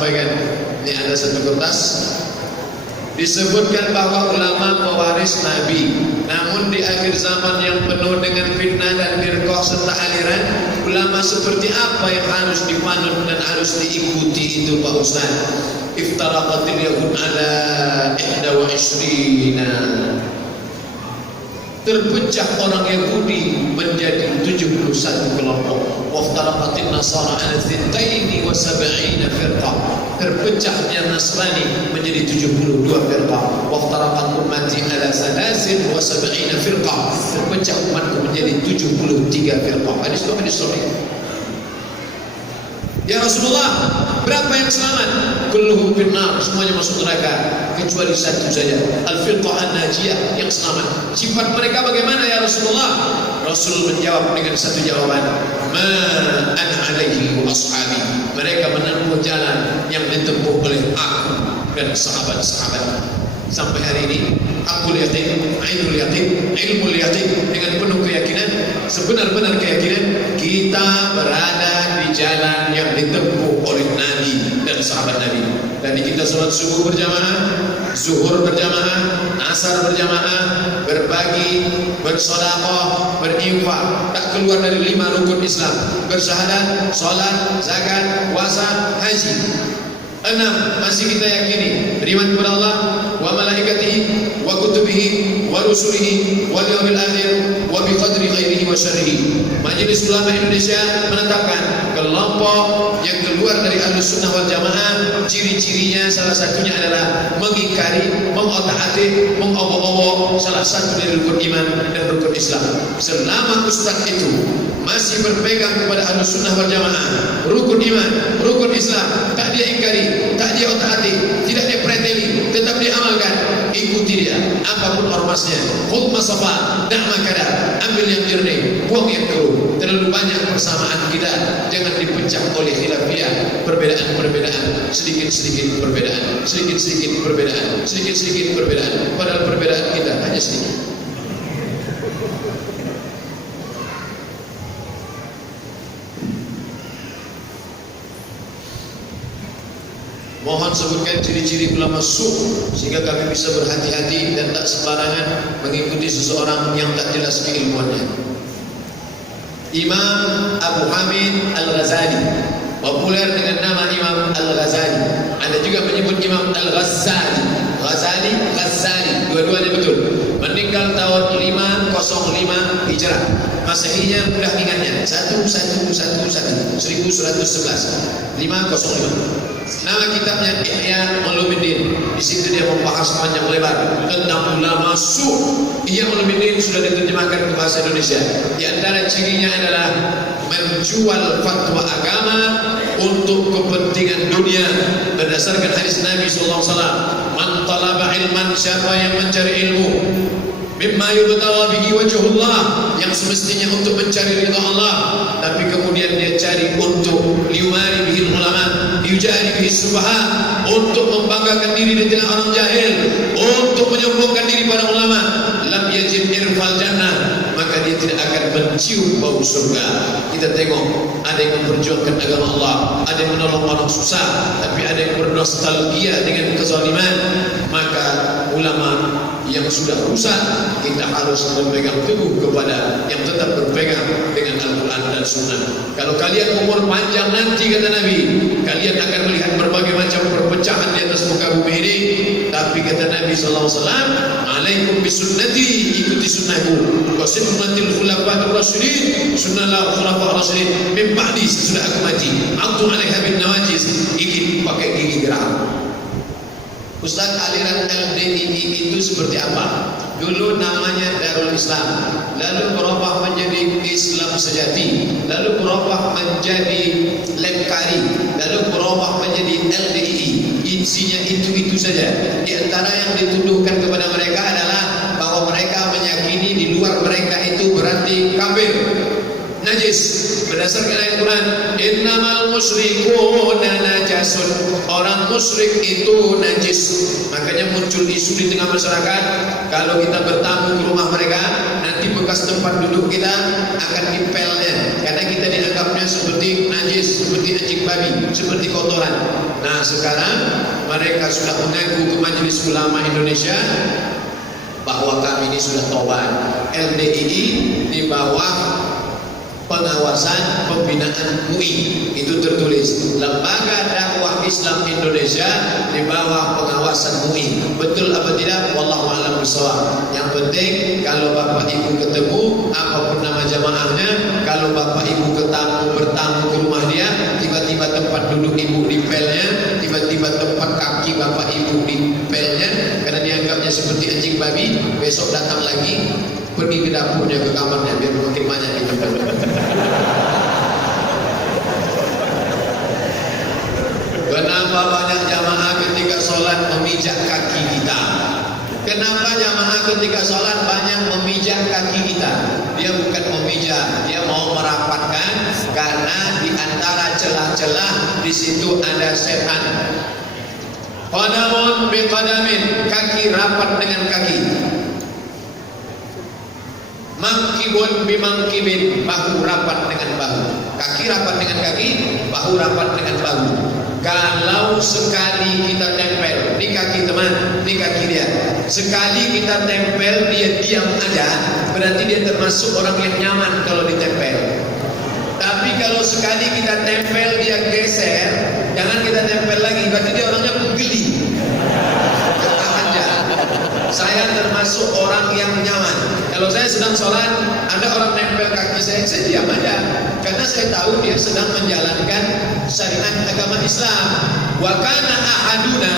sampaikan. Ini ada satu kertas. Disebutkan bahwa ulama pewaris Nabi. Namun di akhir zaman yang penuh dengan fitnah dan firqah serta aliran, ulama seperti apa yang harus dipanut dan harus diikuti itu Pak Ustaz? Iftaraqatil yahud ala 21. Terpecah orang Yahudi menjadi 71 kelompok. Waftaraqatin nasara ala 72 firqah. Terpecahnya Nasrani menjadi 72 firqah. Waftaraqat ummati ala 73 firqah. Terpecah umatku menjadi 73 firqah. Hadis itu hadis sahih. Ya Rasulullah, berapa yang selamat? Kulluhum finnar, semuanya masuk neraka kecuali satu saja, al-firqah an-najiyah, yang selamat. Sifat mereka bagaimana ya Rasulullah? Rasul menjawab dengan satu jawaban, ma ana alaihi wa ashabi. Mereka menempuh jalan yang ditempuh oleh aku dan sahabat-sahabat. Sampai hari ini akul yakin, ainul yakin, ilmul yakin, dengan penuh keyakinan, sebenar-benar keyakinan kita berada di jalan yang ditempuh oleh Nabi dan sahabat Nabi. Dari kita sholat subuh berjamaah, zuhur berjamaah, asar berjamaah, berbagi, bersedekah, berinfak, tak keluar dari 5 rukun Islam: bersyahadat, sholat, zakat, puasa, haji. 6, masih kita yakini beriman kepada Allah wa malaikatihi wa kutubihi wa rusulihi wal yaumil akhir wa bi qadri khairihi wa syarrihi. Majelis Ulama Indonesia menetapkan kelompok yang keluar dari Ahlus Sunnah wal Jamaah, ciri-cirinya salah satunya adalah mengingkari, mengotak-atik, mengobok-obok salah satu dari rukun iman dan rukun Islam. Selama ustaz itu masih berpegang kepada Ahlus Sunnah wal Jamaah, rukun iman, rukun Islam, tak dia ingkari, tak dia otak-atik, tidak dia preteli, tetap dia amalkan, ikuti dia apapun ormasnya. Khudh masafa, da'ma kada, ambil yang jernih, buang yang keruh. Terlalu banyak persamaan kita, jangan dipecah oleh khilafiyah, perbedaan-perbedaan, sedikit-sedikit perbedaan, sedikit-sedikit perbedaan, sedikit-sedikit perbedaan, padahal perbedaan kita hanya sedikit. Mohon sebutkan ciri-ciri ulama su' sehingga kami bisa berhati-hati dan tak sembarangan mengikuti seseorang yang tak jelas keilmuannya. Imam Abu Hamid Al-Ghazali, populer dengan nama Imam Al-Ghazali. Ada juga menyebut Imam Al-Ghazali, Ghazali, dua-duanya betul. Meninggal tahun 505 Hijrah. Masehinya mudah ingatnya, 1111, 505. Nama kitabnya Ihya Ulumuddin. Di situ dia membahas panjang lebar tentang ulama su'. Ihya Ulumuddin sudah diterjemahkan ke bahasa Indonesia. Di antara cirinya adalah menjual fatwa agama untuk kepentingan dunia berdasarkan hadis Nabi SAW. Man talaba ilman, siapa yang mencari ilmu, mimma yubtagha bihi wajhullah, yang semestinya untuk mencari ridha Allah, tapi kemudian dia cari untuk liumari bihi ulama, yujari bihi sufaha, untuk membanggakan diri di tengah orang jahil, untuk menyombongkan diri pada ulama, lam yajid irfal jannah, maka dia tidak akan mencium bau surga. Kita tengok, ada yang memperjuangkan agama Allah, ada yang menolong orang susah, tapi ada yang bernostalgia dengan kezaliman. Maka ulama yang sudah rusak, kita harus berpegang teguh kepada yang tetap berpegang dengan Al-Quran dan Sunnah. Kalau kalian umur panjang nanti, kata Nabi, kalian akan melihat berbagai macam perpecahan di atas muka bumi ini. Tapi kata Nabi SAW, alaikum bisunnati, ikuti sunnahku, wa sunnatil khulafa'ir rasyidin, sunnahlah khulafa'ir rasyidin min ba'di, sesudah aku mati, addu 'alaiha bin nawajiz, gigit pakai gigi geram. Ustaz, aliran LDII itu seperti apa? Dulu namanya Darul Islam, lalu berubah menjadi Islam Sejati, lalu berubah menjadi Lemkari, lalu berubah menjadi LDII. Isinya itu saja. Di antara yang dituduhkan kepada mereka adalah bahwa mereka meyakini di luar mereka itu berarti kafir, najis. berdasarkan ayat Quran, innamal musyrikuna najasun, orang musyrik itu najis. Makanya muncul isu di tengah masyarakat, kalau kita bertamu ke rumah mereka, nanti bekas tempat duduk kita akan dipelnya, karena kita dianggapnya seperti najis, seperti anjing babi, seperti kotoran. Nah sekarang mereka sudah mengaku ke Majelis Ulama Indonesia bahwa kami ini sudah tobat. LDII di bawah pengawasan pembinaan MUI, itu tertulis Lembaga Dakwah Islam Indonesia di bawah pengawasan MUI. Betul apa tidak? Wallahu a'lam bishawab. Yang penting kalau bapak ibu ketemu, apapun nama jamaahnya, kalau bapak ibu bertamu ke rumah dia, tiba-tiba tempat duduk ibu dipelnya, tiba-tiba tempat kaki bapak ibu dipelnya, karena dianggapnya seperti anjing babi, besok datang lagi, pergi ke dapurnya, ke kamarnya, biar makin banyak ditempel. Kenapa banyak jamaah ketika sholat memijak kaki kita? Kenapa jamaah ketika sholat banyak memijak kaki kita? Dia bukan memijak, dia mau merapatkan, karena di antara celah-celah di situ ada setan. Qadamun biqadamin, kaki rapat dengan kaki. Mangkibun bimangkibin, bahu rapat dengan bahu. Kaki rapat dengan kaki, bahu rapat dengan bahu. Kalau sekali kita tempel di kaki teman, di kaki dia, sekali kita tempel dia diam aja, berarti dia termasuk orang yang nyaman kalau ditempel. Tapi kalau sekali kita tempel dia geser, jangan kita tempel lagi, berarti dia orangnya penggeli. Saya termasuk orang yang nyaman. Kalau saya sedang sholat, ada orang nempel kaki saya diam aja, karena saya tahu dia sedang menjalankan syariat agama Islam. Wa kana ahaduna,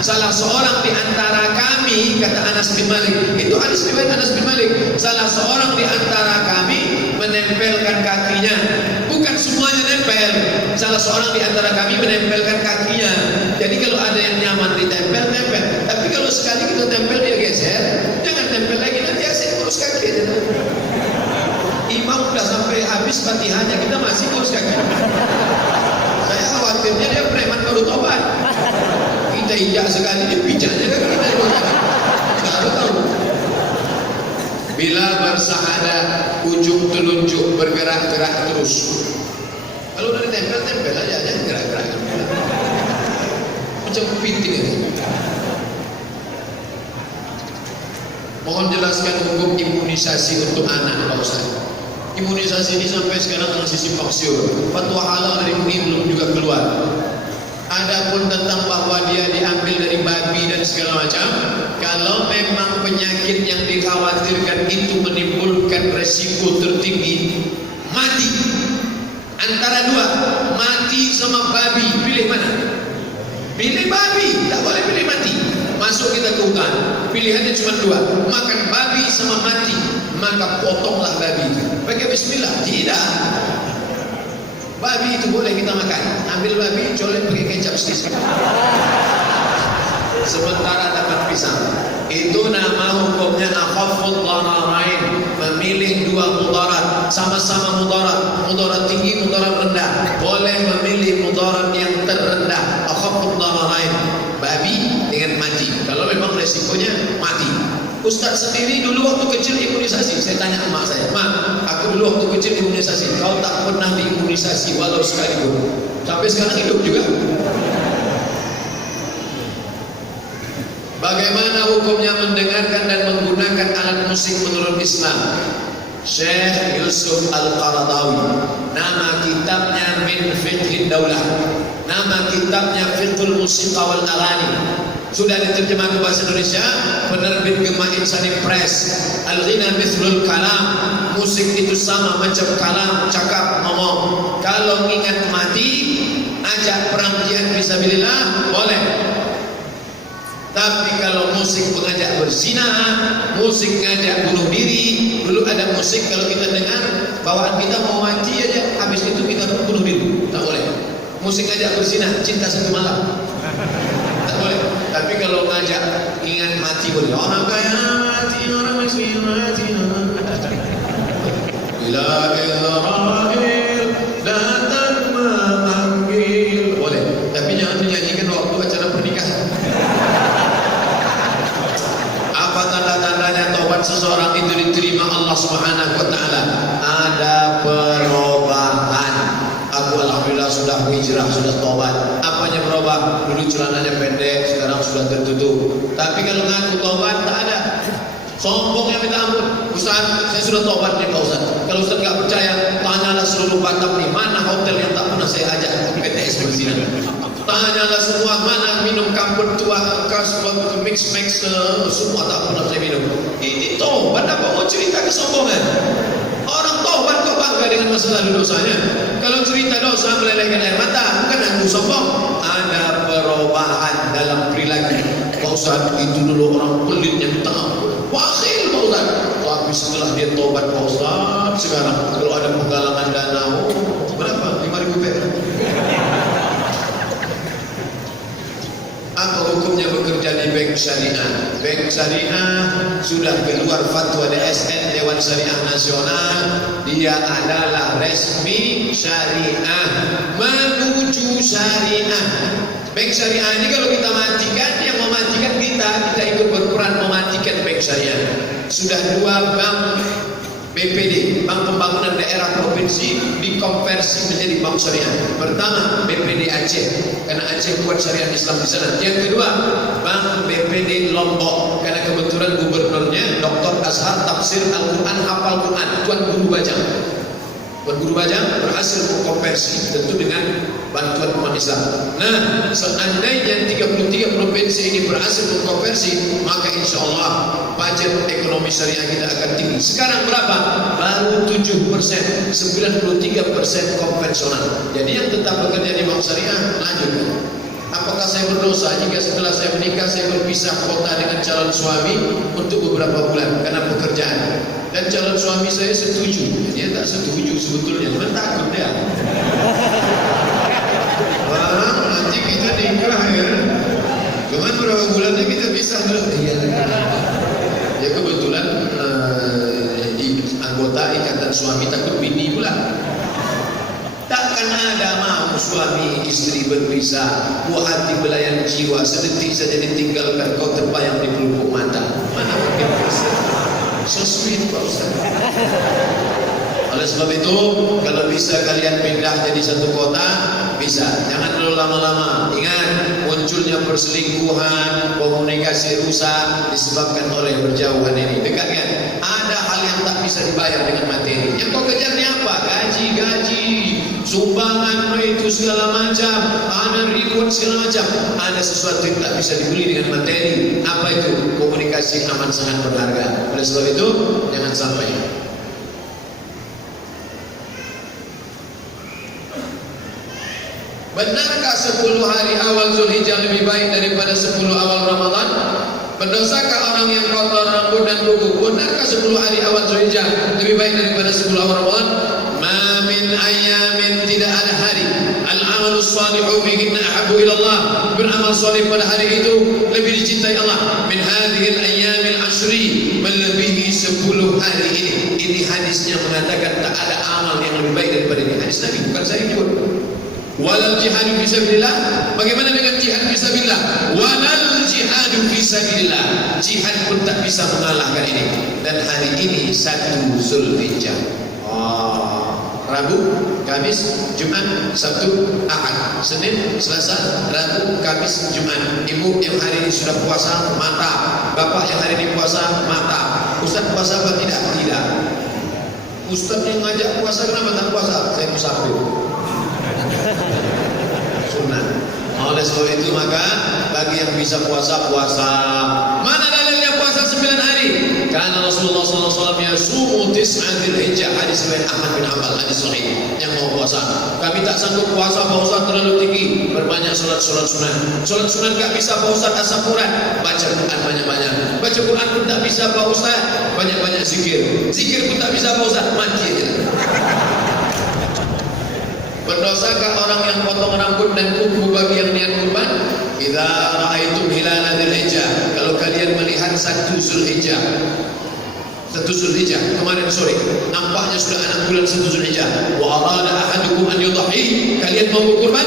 salah seorang di antara kami, kata Anas bin Malik, itu hadis riwayat Anas bin Malik, salah seorang di antara kami menempelkan kakinya, bukan semuanya nempel, salah seorang di antara kami menempelkan kakinya. Jadi kalau ada yang nyaman ditempel, tempel. Tapi kalau sekali kita tempel dia geser, jangan tempel lagi, nanti asik ngurus kaki aja. Imam udah sampai habis Fatihahnya, kita masih ngurus kaki. Saya khawatirnya dia preman baru tobat. Kita injak sekali dia pijaknya kan kita baru tahu. Bila bersahadat, ujung telunjuk bergerak-gerak terus. Kalau udah ditempel-tempel aja, jangan gerak-gerak. Macam kepiting itu. Mohon jelaskan hukum imunisasi untuk anak, Pak Ustaz. Imunisasi ini sampai sekarang masih simpang siur. Fatwa halal dari MUI belum juga keluar. Adapun tentang bahwa dia diambil dari babi dan segala macam, kalau memang penyakit yang dikhawatirkan itu menimbulkan resiko tertinggi, mati. Antara dua, mati sama babi, pilih mana? Pilih babi, tak boleh pilih mati. Masuk kita ke hutan, pilihannya cuma dua, makan babi sama mati. Maka potonglah babi itu. Pakai bismillah, tidak. Babi itu boleh kita makan. Ambil babi, colek pakai kecap sedikit. Sementara dapat pisang. Itu nama hukumnya akhafud dhararain, memilih dua mudarat, sama-sama mudarat, mudarat tinggi, mudarat rendah. Boleh memilih mudarat yang terendah, akhafud dhararain, babi dengan mati. Kalau memang resikonya mati. Ustaz sendiri dulu waktu kecil imunisasi, saya tanya emak saya, "Mak, aku dulu waktu kecil imunisasi, kau tak pernah diimunisasi walau sekalipun. Sampai sekarang hidup juga." Bagaimana hukumnya mendengarkan dan menggunakan alat musik menurut Islam? Syekh Yusuf Al-Qaradawi, nama kitabnya Min Fiqhid Daulah, nama kitabnya Fiqhul Musiqa wal Aghani. Sudah diterjemah ke bahasa Indonesia, penerbit Gema Insani Press. Al-Ghina mithlul kalam, musik itu sama macam kalam, cakap, ngomong. Kalau ingat mati, ajak perang jihad fisabilillah, boleh. Tapi kalau musik mengajak berzina, musik mengajak bunuh diri, dulu ada musik kalau kita dengar, bawaan kita mau mati aja, habis itu kita bunuh diri, tak boleh. Musik ngajak berzina, cinta satu malam, tak boleh. Tapi kalau ngajak ingat mati boleh. Orang kaya mati, orang miskin mati. Bila Israel seseorang itu diterima Allah Subhanahu wa taala, ada perubahan. Aku alhamdulillah sudah hijrah, sudah tobat. Apanya berubah? Dulu celananya pendek, sekarang sudah tertutup. Tapi kalau ngaku tobat tak ada. Sombongnya minta ampun. Ustaz, saya sudah tobat nih Pak Ustaz. Kalau Ustaz nggak percaya, tanyalah seluruh Batam nih, mana hotel yang tak pernah saya ajak PTS di sini. Tanyalah semua, mana minum kampur tua, kasbot, mix, semua tak pernah saya minum. Ini tobat apa mau cerita kesombongan? Orang tobat kok bangga dengan masa lalu dosanya. Kalau cerita dosa melelehkan air mata, bukan aku sombong. Ada perubahan dalam perilaku. Pak Ustaz, itu dulu orang pelit yang minta ampun. Wakil Pak Ustaz. Tapi setelah dia tobat Pak Ustaz, sekarang kalau ada penggalangan dana, berapa? 5.000 perak. Apa hukumnya bekerja di bank syariah? Bank syariah sudah keluar fatwa DSN, Dewan Syariah Nasional. Dia adalah resmi syariah, menuju syariah. Bank syariah ini kalau kita matikan, yang mematikan kita ikut berperan mematikan bank syariah. Sudah 2 bank BPD, Bank Pembangunan Daerah Provinsi, dikonversi menjadi bank syariah. Pertama, BPD Aceh, karena Aceh buat syariah Islam di sana. Yang kedua, Bank BPD Lombok, karena kebetulan gubernurnya Dr. Azhar Tafsir Al-Quran, hafal Quran, Tuan Guru Bajang. Tuan Guru Bajang berhasil mengkonversi, tentu dengan bantuan umat Islam. Nah, seandainya 33 provinsi ini berhasil mengkonversi, maka insya Allah budget ekonomi syariah kita akan tinggi. Sekarang berapa? Baru 7%, 93% konvensional. Jadi yang tetap bekerja di bank syariah, lanjutkan. Apakah saya berdosa jika setelah saya menikah saya berpisah kota dengan calon suami untuk beberapa bulan karena pekerjaan? Dan calon suami saya setuju. Dia tak setuju sebetulnya, cuma takut dia. Wah, nanti kita nikah ya. Cuman berapa bulannya kita pisah dulu. Iya. Ya kebetulan anggota ikatan suami takut bini pula. Takkan ada mau suami istri berpisah, buah hati belayan jiwa, sedetik saja ditinggalkan kau terbayang di pelupuk mata. Mana mungkin bisa? So sweet Pak Ustaz. Oleh sebab itu, kalau bisa kalian pindah jadi satu kota, bisa. Jangan terlalu lama-lama. Ingat, munculnya perselingkuhan, komunikasi rusak disebabkan oleh berjauhan ini. Dekatkan. Ada hal yang tak bisa dibayar dengan materi. Yang kau kejar ni apa? Gaji, sumbangan itu segala macam, ada reward segala macam. Ada sesuatu yang tak bisa dibeli dengan materi. Apa itu? Komunikasi aman sangat berharga. Oleh sebab itu, jangan sampai. Benarkah 10 hari awal Zulhijjah lebih baik daripada 10 awal Ramadan? Berdosakah orang yang kotor rambut dan kuku? Benarkah 10 hari awal Zulhijjah lebih baik daripada 10 awal Ramadan? Ma min ayamin, tidak ada hari al-amalus salihu bihinna ahabbu ila Allah, beramal salih pada hari itu lebih dicintai Allah min hadhil ayyamil ashri, melebihi 10 hari ini. Ini hadisnya mengatakan tak ada amal yang lebih baik daripada ini. Hadis Nabi, bukan saya juga. Walal jihadu fisabilillah. Bagaimana dengan jihad fisabilillah? Walal jihadu fisabilillah. Jihad pun tak bisa mengalahkan ini. Dan hari ini 1 Zulhijjah. Rabu, Kamis, Jumat, Sabtu, Ahad, Senin, Selasa, Rabu, Kamis, Jumat. Ibu yang hari ini sudah puasa, mantap. Bapak yang hari ini puasa, mantap. Ustaz puasa apa tidak? Tidak. Ustaz yang ngajak puasa, kenapa tak puasa? Saya musafir. Sunnah. Oleh sebab itu maka bagi yang bisa puasa, puasa. Mana dalilnya puasa 9 hari? Karena Rasulullah SAW yasumu tis'an Dzulhijjah, hadis riwayat Ahmad bin Hanbal, hadis sahih. Yang mau puasa, kami tak sanggup puasa Pak Ustaz terlalu tinggi, berbanyak solat sunnah. Solat sunnah tak bisa Pak Ustaz, asal Quran, baca Quran banyak-banyak. Baca Quran pun tak bisa Pak Ustaz, banyak-banyak zikir. Zikir pun tak bisa Pak Ustaz, mati aja. Berdosakah orang yang potong rambut dan kuku bagi yang niat kurban? Idza ra'aitum hilala Dzulhijjah, kalau kalian melihat 1 Zulhijjah. 1 Zulhijjah kemarin sore, nampaknya sudah anak bulan 1 Zulhijjah. Wa arada ahadukum an yudhi, kalian mau berkurban,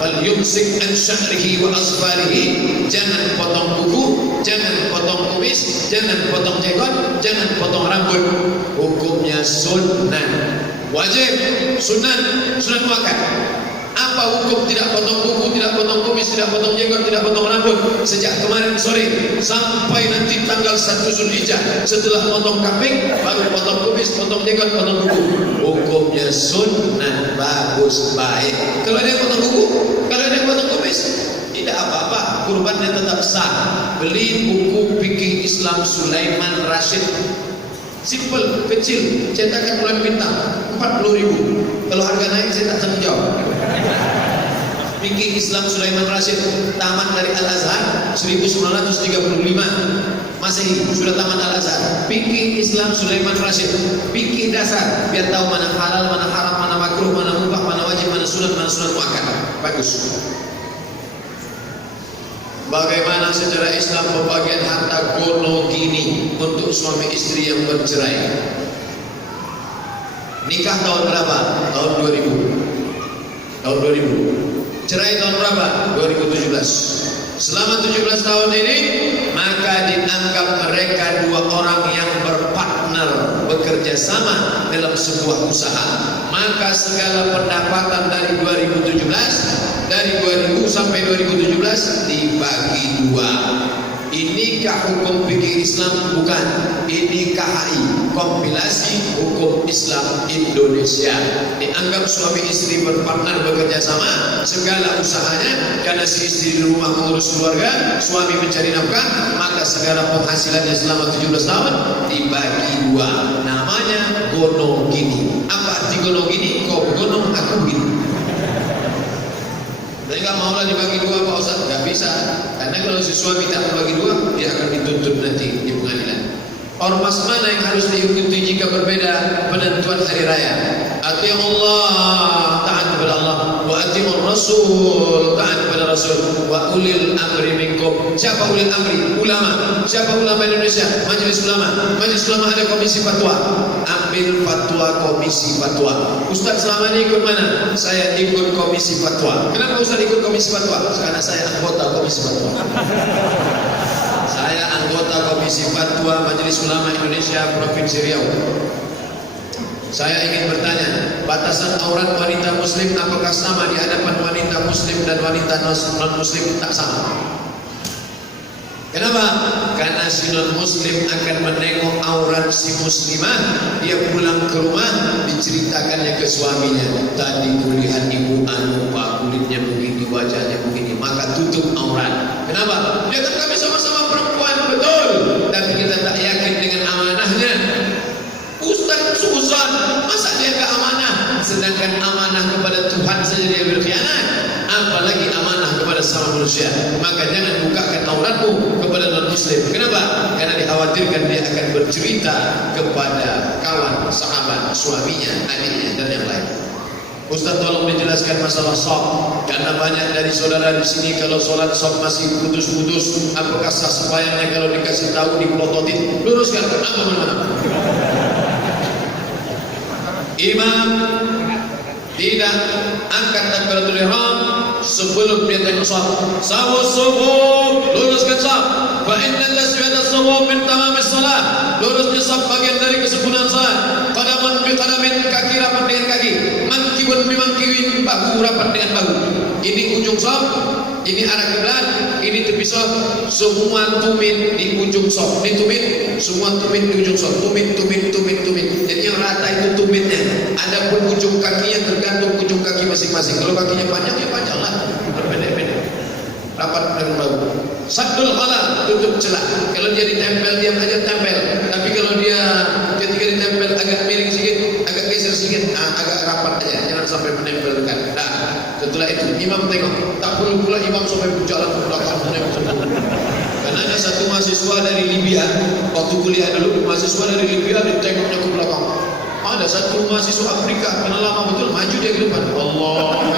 falyumsik an sya'rihi wa asfarihi, jangan potong kuku, jangan potong kumis, jangan potong jenggot, jangan potong rambut. Hukumnya sunnah, wajib, sunat muakkad. Apa hukum tidak potong kuku, tidak potong kumis, tidak potong jenggot, tidak potong rambut sejak kemarin sore sampai nanti tanggal 1 Zulhijjah? Setelah potong kambing baru potong kumis, potong jenggot, potong kuku. Hukumnya sunnah, bagus, baik. Kalau dia potong kuku, kalau dia potong kumis, tidak apa-apa, kurbannya tetap sah. Beli buku Fikih Islam Sulaiman Rasyid, simple, kecil, cetakan bulan bintang, 40.000. Kalau harga naik saya tak tanggung jawab. Fikih Islam Sulaiman Rasyid, tamat dari Al-Azhar 1935 Masehi, sudah tamat Al-Azhar. Fikih Islam Sulaiman Rasyid, fikih dasar, biar tahu mana halal, mana haram, mana makruh, mana mubah, mana wajib, mana sunat muakkad. Bagus. Bagaimana secara Islam pembagian harta gono gini untuk suami istri yang bercerai? Nikah tahun berapa? Tahun 2000. Tahun 2000. Cerai tahun berapa? 2017. Selama 17 tahun ini maka dianggap mereka dua orang yang berpartner, bekerja sama dalam sebuah usaha. Maka segala pendapatan dari 2017, dari 2000 sampai 2017 dibagi dua. Inikah hukum fikih Islam? Bukan. Ini KHI, kompilasi hukum Islam Indonesia. Dianggap suami istri berpartner, bekerja sama segala usahanya, karena si istri di rumah mengurus keluarga, suami mencari nafkah, maka segala penghasilannya selama 17 tahun dibagi dua. Namanya gono gini. Apa arti gono gini? Kau gono, aku gini. Tapi nggak mau lah dibagi dua Pak Ustaz, nggak bisa. Karena kalau si suami tak membagi dua, dia akan dituntut nanti di pengadilan. Ormas mana yang harus diikuti jika berbeda penentuan hari raya? Atiullah, taat kepada Allah, wa atiur Rasul, taat kepada Rasul, wa ulil amri minkum. Siapa ulil amri? Ulama. Siapa ulama Indonesia? Majelis Ulama. Majelis Ulama ada komisi fatwa. Ambil fatwa komisi fatwa. Ustaz selama ini ikut mana? Saya ikut komisi fatwa. Kenapa Ustaz ikut komisi fatwa? Karena saya anggota komisi fatwa. Saya anggota komisi fatwa Majelis Ulama Indonesia Provinsi Riau. Saya ingin bertanya, batasan aurat wanita muslim apakah sama di hadapan wanita muslim dan wanita non muslim? Tak sama. Kenapa? Karena si non muslim akan menengok aurat si muslimah. Dia pulang ke rumah, diceritakannya ke suaminya, tadi kulihat ibu anu pak, kulitnya begini, wajahnya begini, maka tutup aurat. Kenapa? Dia kan kami sama-sama perempuan, betul, tapi kita tak yakin dengan amanahnya. Ustaz suzon, masa dia gak amanah? Sedangkan amanah kepada Tuhan saja dia berkhianat, apalagi amanah kepada sama manusia. Maka jangan bukakan auratmu kepada non muslim. Kenapa? Karena dikhawatirkan dia akan bercerita kepada kawan, sahabat, suaminya, adiknya, dan yang lain. Ustaz tolong dijelaskan masalah sop, karena banyak dari saudara di sini kalau sholat sop masih putus-putus. Apakah sah sembahyangnya kalau dikasih tahu, dipelototin? Luruskan, apa mana? Imam tidak angkat takbiratul ihram sebelum dia tengok saf. Sawus subuh, luruskan saf. Fa inna taswiyatas subuh min tamamis salat. Lurusnya saf bagian dari kesempurnaan salat. Qadaman bi qadamin, kaki rapat dengan kaki. Mankibun bi mankibin, bahu rapat dengan bahu. Ini ujung saf, ini arah kiblat, ini tepi saf. Semua tumit di ujung saf. Ini tumit, semua tumit di ujung saf. Tumit. Jadi yang rata itu tumitnya. Adapun ujung kakinya tergantung ujung kaki masing-masing. Kalau kakinya panjang, ya panjang lah. Pendek-pendek. Rapat dengan bahu. Saddul khala, tutup celah. Kalau dia ditempel, diam aja tempel. Tapi kalau dia ketika ditempel agak miring sedikit, agak geser sedikit, agak rapat aja. Jangan sampai menempel dekat. Nah, setelah itu imam tengok. Tak perlu pula imam sampai berjalan ke belakang menempel. Karena ada satu mahasiswa dari Libya, waktu kuliah dulu, mahasiswa dari Libya ditengoknya ke belakang. Ada satu mahasiswa Afrika, kenal lama betul, maju dia ke depan. Allah.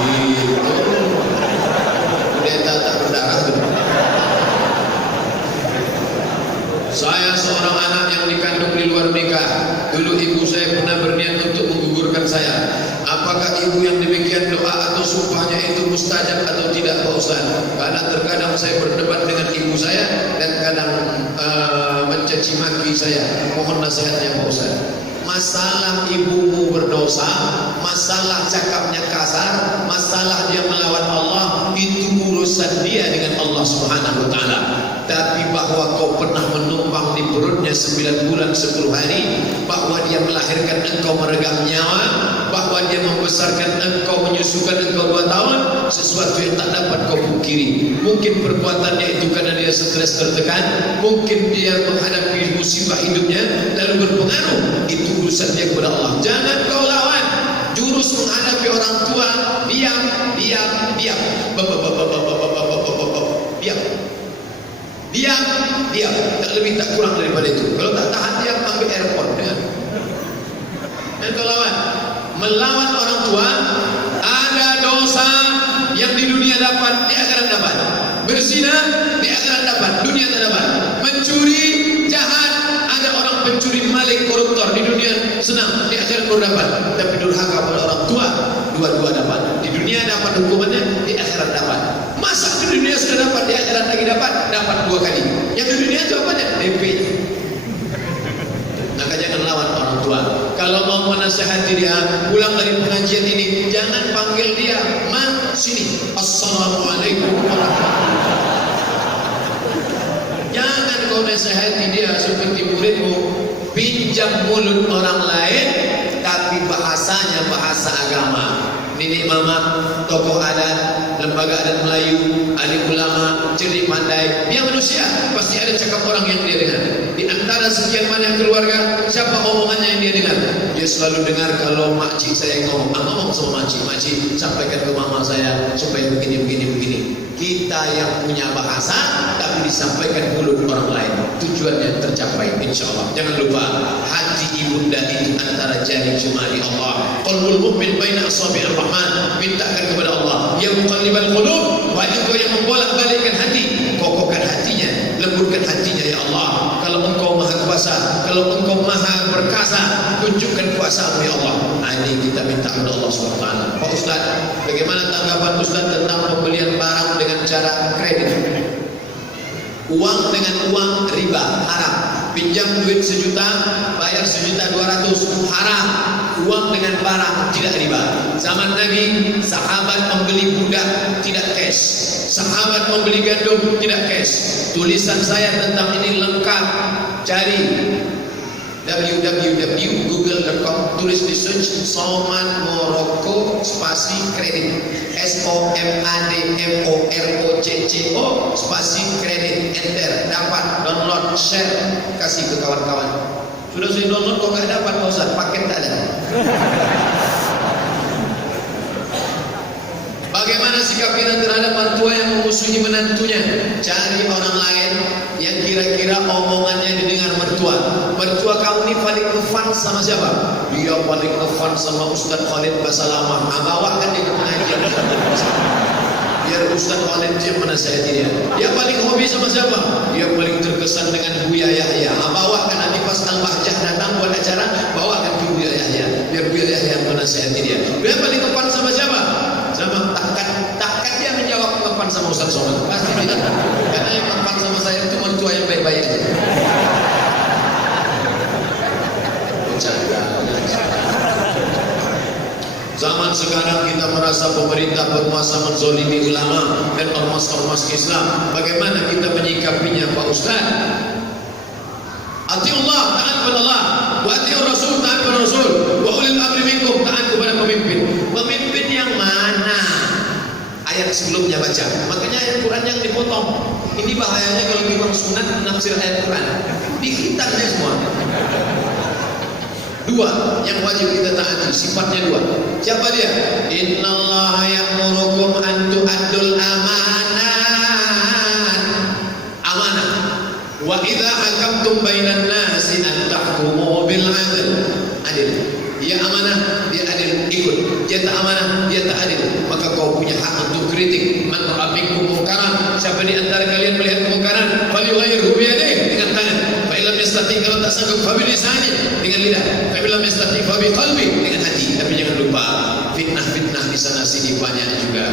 Gitu. Kudeta tak berdarah tuh. Saya seorang anak yang dikandung di luar nikah. Dulu ibu saya pernah berniat untuk menggugurkan saya. Apakah ibu yang demikian doa atau sumpahnya itu mustajab atau tidak Pak Ustaz? Karena terkadang saya berdebat dengan ibu saya dan kadang mencaci maki saya. Mohon nasihatnya Pak Ustaz. Masalah ibumu berdosa, masalah cakapnya kasar, masalah dia melawan Allah, itu urusan dia dengan Allah Subhanahu wa taala. Tapi bahwa kau pernah menumpang di perutnya 9 bulan 10 hari, bahwa dia melahirkan engkau meregang nyawa, bahwa dia membesarkan engkau, menyusukan engkau 2 tahun, sesuatu yang tak dapat kau pungkiri. Mungkin perbuatannya itu karena dia stres tertekan, mungkin dia menghadapi musibah hidupnya lalu berpengaruh. Itu urusan dia kepada Allah. Jangan kau lawan. Jurus menghadapi orang tua, diam. Diam. Tak lebih tak kurang daripada itu. Kalau tak tahan diam, ambil airport dengan. Dan kau lawan. Melawan orang tua, ada dosa yang di dunia dapat, di akhirat dapat. Berzina, di akhirat dapat, dunia tak dapat. Mencuri, jahat, ada orang pencuri, maling, koruptor, di dunia senang, di akhirat baru dapat. Tapi durhaka pada orang tua, dua-dua dapat. Di dunia dapat hukumannya, di akhirat dapat. Masa di dunia sudah dapat, di akhirat lagi dapat 2 kali. Yang di dunia itu apanya? DP. Maka jangan lawan orang tua. Kalau mau menasihati dia, pulang dari pengajian ini, jangan panggil dia, "Ma, sini. Assalamualaikum warahmatullahi wabarakatuh." Jangan kau nasihati dia seperti muridmu, pinjam mulut orang lain, tapi bahasanya bahasa agama. Nenek mama, tokoh adat, lembaga adat Melayu, alim ulama, cerdik pandai, dia manusia, pasti ada cakap orang yang dia dengar. Di antara sekian banyak keluarga, siapa omongannya yang dia dengar? Dia selalu dengar kalau makcik saya ngomong sama makcik, sampaikan ke mama saya supaya begini. Kita yang punya bahasa, tapi disampaikan mulut orang lain, tujuannya tercapai insyaallah. Jangan lupa, hati ibunda itu antara jari jemari Allah. Qalbul mu'min baina asabi'ir rahman. Mintakan kepada Allah, ya muqallibal qulub, wahai engkau yang membolak-balikkan hati, kokohkan hatinya, lembutkan hatinya ya Allah. Kalau engkau maha kuasa, kalau engkau maha perkasa, tunjukkan kuasamu ya Allah. Ini kita minta kepada Allah SWT. Pak Ustaz, bagaimana tanggapan Ustaz tentang pembelian barang dengan cara kredit? Uang dengan uang riba, haram. Pinjam duit 1 juta, bayar 1.200.000, haram. Uang dengan barang tidak riba. Zaman Nabi, sahabat membeli budak tidak cash, sahabat membeli gandum tidak cash. Tulisan saya tentang ini lengkap. Cari www.google.com, tulis di search Soman Morocco spasi kredit, SOMADMOROCCO spasi kredit, enter, dapat, download, share, kasih ke kawan-kawan. Sudah saya download kok gak dapat Pak Ustaz, paket tak ada. Bagaimana sikap kita terhadap mertua yang memusuhi menantunya? Cari orang lain yang kira-kira omongannya didengar mertua. Mertua kamu ini paling ngefans sama siapa? Dia paling ngefans sama Ustaz Khalid Basalamah. Bawakan dia ke pengajian. Biar Ustaz Khalid yang menasihati dia. Dia paling hobi sama siapa? Dia paling terkesan dengan Buya Yahya. Bawakan nanti pas Al-Bahjah datang buat acara, bawakan ke Buya Yahya. Biar Buya Yahya yang menasihati dia. Dia paling ngefans sama siapa? Sama takkan dia menjawab ngefans sama Ustaz Somad. Pasti tidak. Karena yang ngefans sama saya itu mertua yang baik-baik aja. Zaman sekarang kita merasa pemerintah berkuasa menzolimi ulama dan ormas-ormas Islam. Bagaimana kita menyikapinya Pak Ustaz? Atiullah, taat kepada Allah, wa atiur Rasul, taat kepada Rasul, wa ulil amri minkum, taat kepada pemimpin. Pemimpin yang mana? Ayat sebelumnya baca. Makanya ayat Quran yang dipotong. Ini bahayanya kalau kita sunat menafsir ayat Quran. Dihitannya semua. 2 yang wajib kita taati, sifatnya 2. Siapa dia? Innallaha ya'murukum an tu'addul amanah. Wa idza hakamtum bainan nasi an tahkumu bil 'adl. Adil. Dia amanah, dia adil, ikut. Dia tak amanah, dia tak adil. Maka kau punya hak untuk kritik. Man ra'a minkum munkaran, siapa di antara kalian melihat kemungkaran, falyughayyirhu bi yadihi, dengan tangan. Fa illam yastati, kalau tak sanggup, fa bi lisanihi, dengan lidah. Fa illam yastati, fa bi qalbi, dengan hati. Tapi jangan lupa, sana sini banyak juga.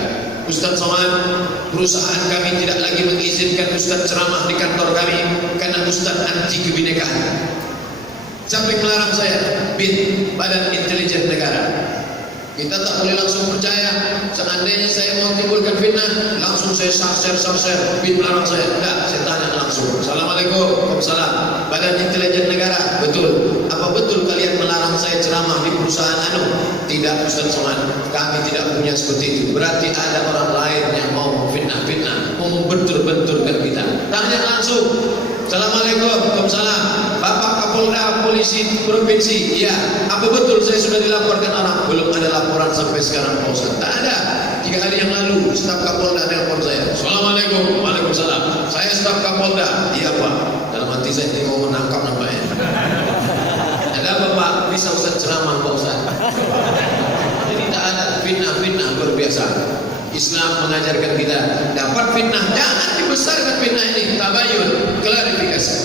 Ustaz Somad, perusahaan kami tidak lagi mengizinkan Ustaz ceramah di kantor kami karena Ustaz anti kebinekaan. Siapa yang melarang saya? BIN, Badan Intelijen Negara. Kita tak boleh langsung percaya. Seandainya saya mau timbulkan fitnah, langsung saya share. BIN melarang saya. Enggak, saya tanya langsung. Assalamualaikum, waalaikumsalam. Badan Intelijen Negara, betul. Apa betul kalian melarang saya ceramah di perusahaan anu? Tidak, Ustaz Somad. Kami tidak punya seperti itu. Berarti ada orang lain yang mau fitnah, mau membentur-benturkan kita. Tanya langsung. Assalamualaikum, waalaikumsalam. Bapak Kapolda Polisi Provinsi, iya. Apa betul saya sudah dilaporkan orang? Belum ada laporan sampai sekarang, Pak Ustaz. Tak ada. 3 hari yang lalu staf Kapolda telepon saya. Assalamualaikum, waalaikumsalam. Saya staf Kapolda. Iya Pak. Dalam hati saya ini mau menangkap nampaknya. Ada apa Pak? Bisa Ustaz ceramah Pak Ustaz. Jadi tak ada fitnah luar biasa. Islam mengajarkan kita dapat fitnah, jangan dibesarkan fitnah ini. Tabayun, klarifikasi.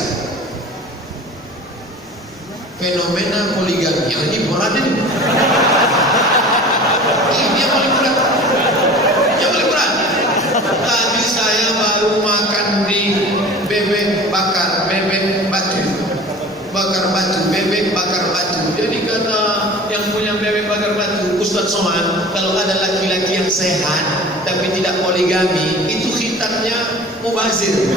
Fenomena poligami yang ini berat ini. Ini yang paling berat. Yang paling berat. Tadi saya baru makan di bebek bakar, bebek batu. Bakar batu, bebek bakar batu. Jadi kata yang punya bebek bakar batu, Ustaz Somad, kalau ada laki-laki yang sehat tapi tidak poligami, itu khitannya mubazir.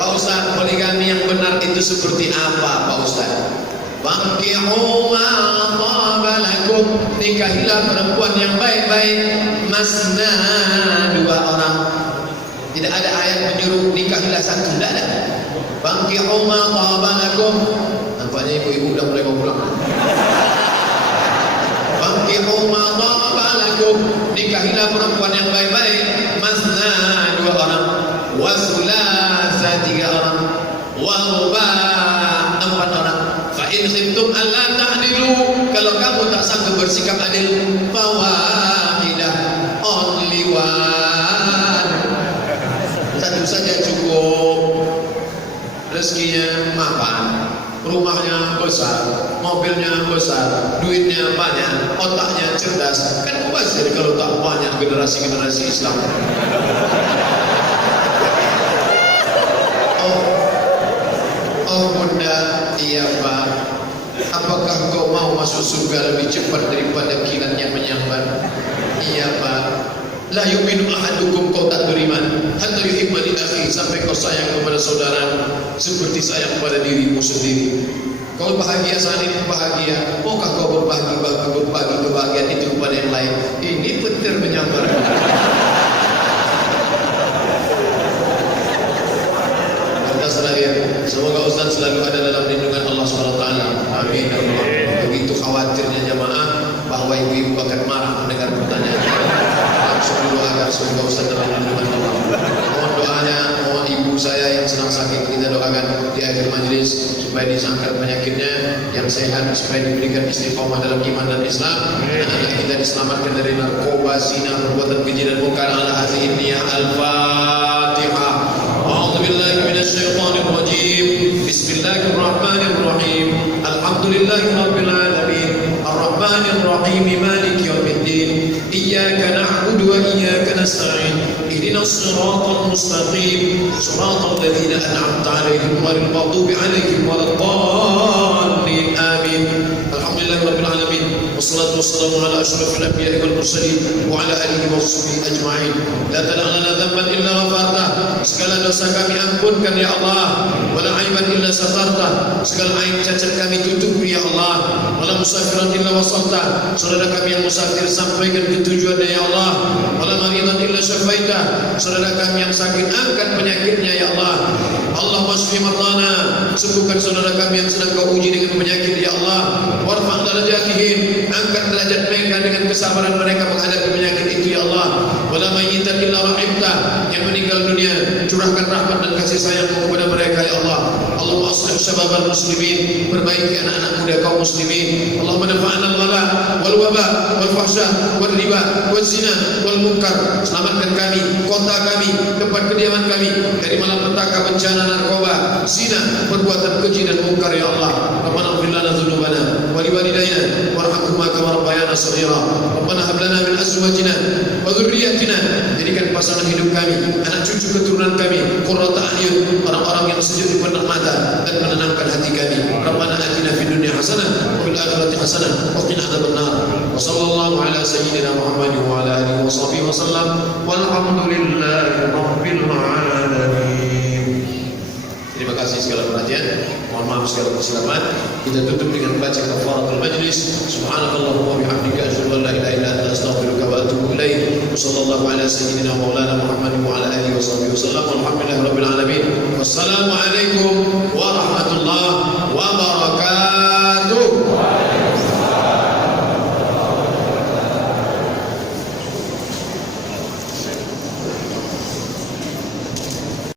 Pak Ustaz, poligami yang benar itu seperti apa Pak Ustaz? Fankihu ma taba lakum, nikahilah perempuan yang baik-baik, masna, 2 orang. Tidak ada ayat menyuruh nikahilah 1, tidak ada. Fankihu ma taba lakum. Nampaknya ibu-ibu sudah mulai mau pulang. Fankihu ma taba lakum, nikahilah perempuan yang baik-baik, masna, 2 orang, wa thulatha, 3 orang, wa ruba', 4 orang. Fa in khiftum alla ta'dilu, kalau kamu tak sanggup bersikap adil, fawahidah, only one. 1 saja cukup. Rezekinya mapan, rumahnya besar, mobilnya besar, duitnya banyak, otaknya cerdas. Kan mubazir kalau tak banyak generasi-generasi Islam. Oh bunda, iya Pak. Apakah kau mau masuk surga lebih cepat daripada kilat yang menyambar? Iya Pak. La yu'minu ahadukum, kau tak beriman hatta yuhibba li akhi, sampai kau sayang kepada saudara seperti sayang kepada dirimu sendiri. Kau bahagia saat ini bahagia, maukah kau berbagi kebahagiaan itu kepada yang lain? Ini petir menyambar. Semoga Ustaz selalu ada dalam lindungan Allah SWT. Amin. Begitu khawatirnya jamaah bahwa ibu-ibu akan marah mendengar pertanyaan. Langsung doakan semoga Ustaz dalam lindungan Allah. Mohon doanya, mohon ibu saya yang sedang sakit kita doakan di akhir majlis supaya disangkat penyakitnya, yang sehat supaya diberikan istiqomah dalam iman dan Islam. Anak-anak kita diselamatkan dari narkoba, zina, perbuatan keji dan mungkar. Ala hadhihi niyah. Al-Fatihah. A'udzu billahi minasy syaithanir rajim. Bismillahirrahmanirrahim. Alhamdulillahi rabbil alamin. Arrahmanir rahim. Maliki yaumiddin. Iyyaka na'budu wa iyyaka nasta'in. Ihdinas siratal mustaqim. Siratal ladzina an'amta 'alaihim ghairil maghdubi 'alaihim waladdallin. Amin. Alhamdulillahi rabbil alamin. Wassalatu wassalamu ala asyrafil anbiya'i wal mursalin wa ala alihi wa sahbihi ajma'in. La tad'a lana dhanban illa ghafartah. Segala dosa kami ampunkan ya Allah. Wala aiban illa satartah. Segala aib cacat kami tutup ya Allah. Wala musafiran illa wasaltah. Saudara kami yang musafir sampaikan ke tujuannya ya Allah. Wala maridan illa syafaitah. Saudara kami yang sakit angkat penyakitnya ya Allah. Allah wasfi mardana, sembuhkan saudara kami yang sedang kau uji dengan penyakit ya Allah. Warfa' darajatihim, angkat derajat mereka dengan kesabaran mereka menghadapi penyakit itu ya Allah. Wala mayyitan illa rahimtah, yang meninggal dunia curahkan rahmat dan kasih sayangmu kepada mereka ya Allah. Allahumma aslih syababal muslimin, perbaiki anak-anak muda kaum muslimin. Allahumma dafa'na al-ghala wal waba wal fahsya wal riba wal zina wal munkar. Selamatkan kami, kota kami, tempat kediaman kami dari malapetaka, bencana narkoba, zina, perbuatan keji dan mungkar ya Allah. ربنا اغفر لنا ذنوبنا ولوالدينا وارحمهما كما ربيانا صغيرا ربنا هب لنا من ازواجنا وذرياتنا jadikan pasangan hidup kami, anak cucu keturunan kami qurrata a'yun, orang-orang yang sejuk dipandang mata dan menenangkan hati kami. Rabbana atina fid dunya hasanah wa fil akhirati hasanah wa qina adzabannar. Wa sallallahu ala sayyidina Muhammadin wa ala alihi wa sahbihi wa sallam walhamdulillahi rabbil alamin. Terima kasih segala perhatian. Mohon maaf segala kesilapan. Kita tutup dengan baca kafaratul majlis. Subhanakallahumma wa bihamdika asyhadu an la ilaha illa anta astaghfiruka wa atubu ilaik. Wassallallahu ala sayyidina Maulana Muhammadin wa ala alihi wa sahbihi wasallam. Walhamdulillahirabbil alamin. Wassalamu alaikum